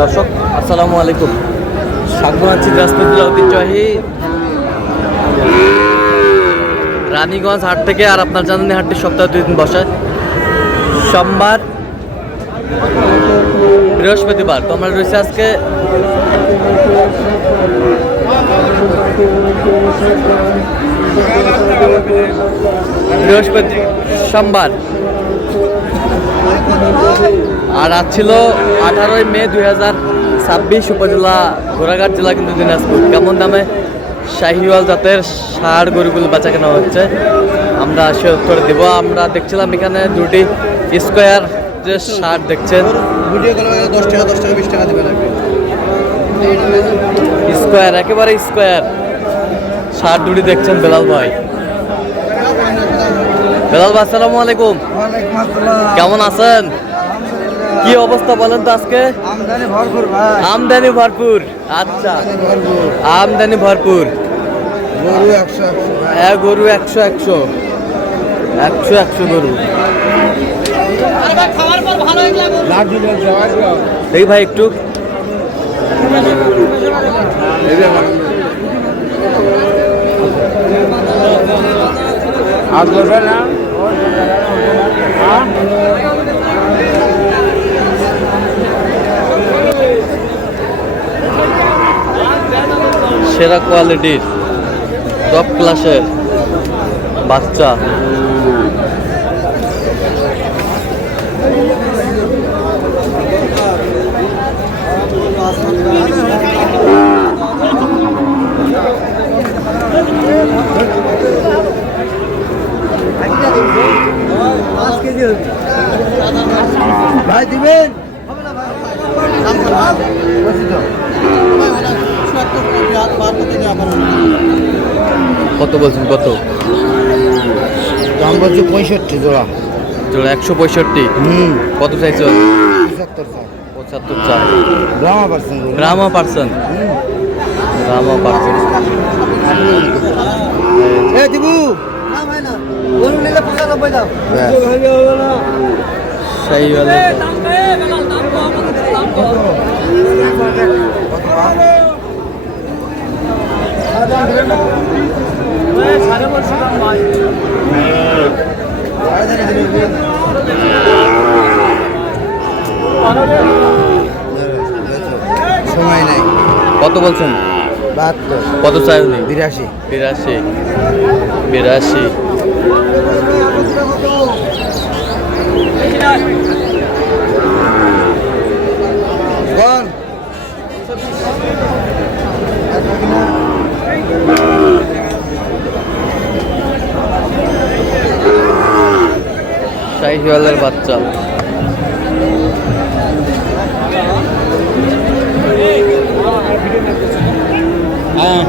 দর্শক আসসালামু আলাইকুম, স্বাগত আছি দিনাজপুর জেলা ঐতিহ্যবাহী রানীগঞ্জ হাট থেকে। আর আপনার জানেন হাটটি সপ্তাহে 2 দিন বসে, সোমবার বৃহস্পতিবার। তো আমরা রয়েছে আজকে সোমবার, আর আজ ছিল 18 মে 2026, উপজেলা ঘোড়াঘাট, জেলা কিন্তু দিনাজপুর। কেমন দামে শাহিওয়াল জাতের ষাঁড় গরুগুলো বেচা কেনা হচ্ছে আমরা সে উত্তর দেব। আমরা দেখছিলাম এখানে দুটি স্কোয়ার যে ষাঁড় দেখছেন, 10 টাকা 20 টাকা দেবে লাগবে। স্কোয়ার, একেবারে স্কোয়ার ষাঁড় দুটি দেখছেন। বেলাল ভাই, বেলাল ভাই আসসালামু আলাইকুম, কেমন আছেন? কি অবস্থা বলেন তো আজকে? আমদানি ভরপুর ভাই, আমদানি ভরপুর। আচ্ছা, আমদানি ভরপুর। গরু 100 গরু 100 গরু। দেখি ভাই একটু সেরা কোয়ালিটির টপ ক্লাসের বাচ্চা। ভাই দিবেন কত বলছেন? কত দাম বলছে 65 জোড়া। জোড়া 165। কত চাইছো? 75 চাই। ব্রাহ্মা পার্সেন্ট গ্রামা পার্সন, গ্রামা পার্সন। এ দিবু গরু নিলে 95 দাও। সেই হলে সময় নাই। কত বলছেন? 72 কত চাই উনি? 82 82। কোন শাহিওয়ালের বাচ্চা। হ্যাঁ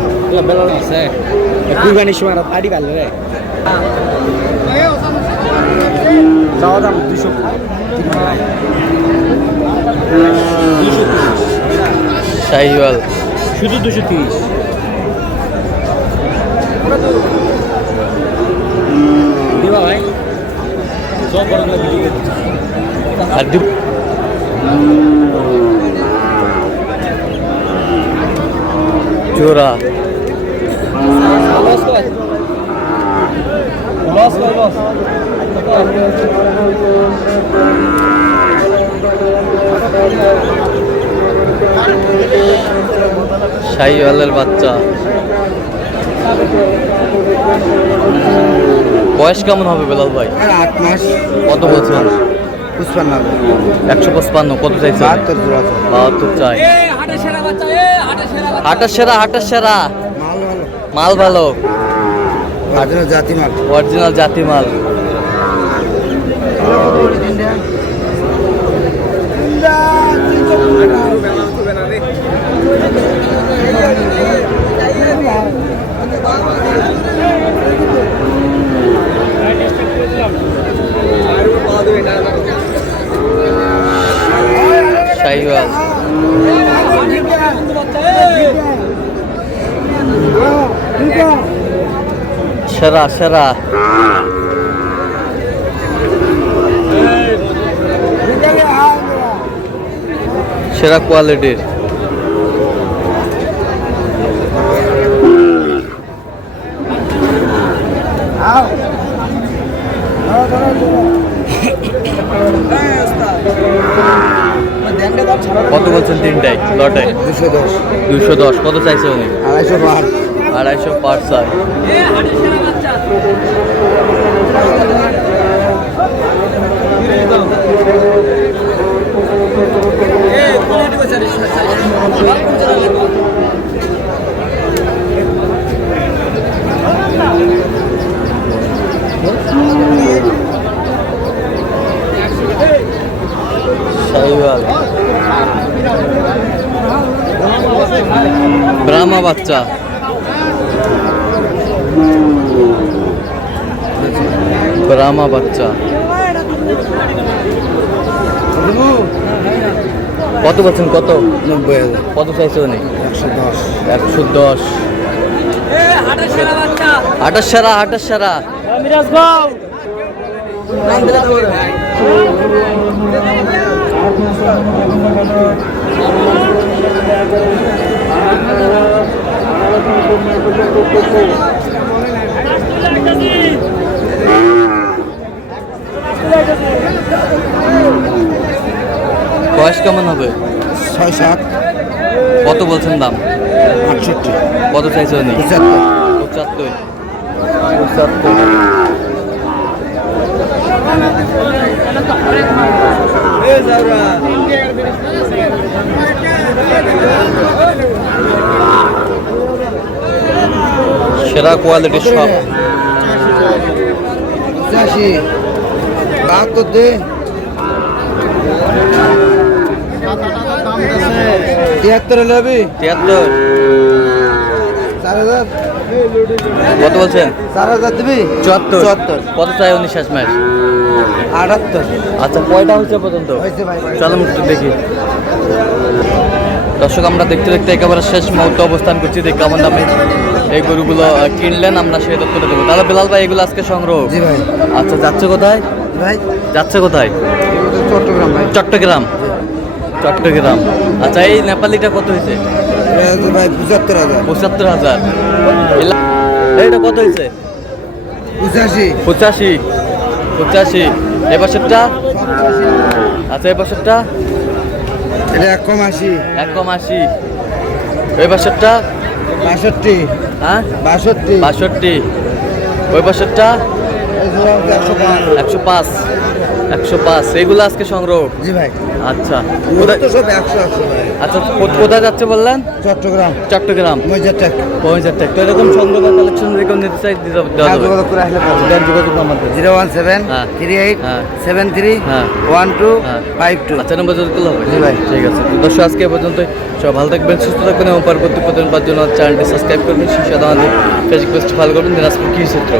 বেলা আছে কুরবানির সময় আড়ি কাল রে চাওয়া দাম 200 শাহিওয়াল শুধু 230। দিবা ভাই সব বড় ভিডিও আর জোড়া শাহিওয়ালের বাচ্চা। বয়স কেমন হবে বেলাল ভাই? 8 মাস। কত বলছেন? 155। কত চাইছে? 72 চাই। হাটের সেরা মাল ভালো, অরিজিনাল জাতি মাল। শাহিওয়াল সেরা সেরা। সেরা কোয়ালিটির। কত বলছেন তিনটাই লটে? 210 210। কত চাইছে উনি? 250 পার। 250 পার চাই। শাহিওয়াল, ব্রাহ্মা বাচ্চা, ব্রাহ্মা বাচ্চা। কত বলছেন? কত? 90,000। কত চাইছে উনি? 110। 110। হাটার সেরা, হাটার সেরা। বয়স কেমন হবে? 6-7। কত বলছেন দাম? 68। কত চাইছে উনি? 75। 75। 75। সেরা কোয়ালিটির সব। 85। 72 দে। 73 লবি। 73। 4000। কত বলছেন? 4000 দিবি। 74। কত চাই উনি শেষ ম্যাচ? 78। আচ্ছা, কয়টা হয়েছে পর্যন্ত? হয়েছে ভাই। চলো একটু দেখি। দর্শক, আমরা দেখতে দেখতে একেবারে শেষ মুহূর্তে অবস্থান করছি। দেখি কেমন দামে এই গরুগুলো কিনলেন, আমরা সেই তথ্যটা দেবো। তাহলে বেলাল ভাই, এগুলো আজকে সংগ্রহ? জি ভাই। আচ্ছা, যাচ্ছে কোথায়? ভাই যাচ্ছে কোথায়? চট্টগ্রাম ভাই। চট্টগ্রাম। চট্টগ্রাম। আচ্ছা, এই নেপালিটা কত হয়েছে? ভাই 75,000। 75,000। এইটা কত হয়েছে? 85। 85। 85। এই বছরটা? আচ্ছা, এই বছরটা? এটা 1,80। 1,80। ওই বছরটা? 62। হ্যাঁ, 62। 62। ওই বছরটা? 105। 105। এগুলো আজকে সংগ্রহ? জি ভাই। আচ্ছা, কোথায় তো সব 100 ভাই। আচ্ছা, কোথায় যাচ্ছে বললেন? চট্টগ্রাম। চট্টগ্রাম। মজারটেক। 50 তো এরকম সংগ্রহ কালেকশন রেকর্ড নিতে চাই, দেওয়া যাবে? যোগাযোগ করে আসলে পাবো। দেন যোগাযোগ আমাদের। 017 হ্যাঁ। 38 হ্যাঁ। 73 হ্যাঁ। 12 হ্যাঁ। 52। আচ্ছা, নম্বর যোগাযোগ করলে হবে? জি ভাই। ঠিক আছে। তো দর্শক, আজকে এ পর্যন্ত। সব ভালো থাকবেন, সুস্থ থাকবেন এবং পরবর্তী প্রতিদিন পাওয়ার জন্য চ্যানেলটি সাবস্ক্রাইব করবেন। সেই সাথে আমাদের ফেসবুক পেজটি ফলো করবেন, দিনাজপুর কৃষি চিত্র।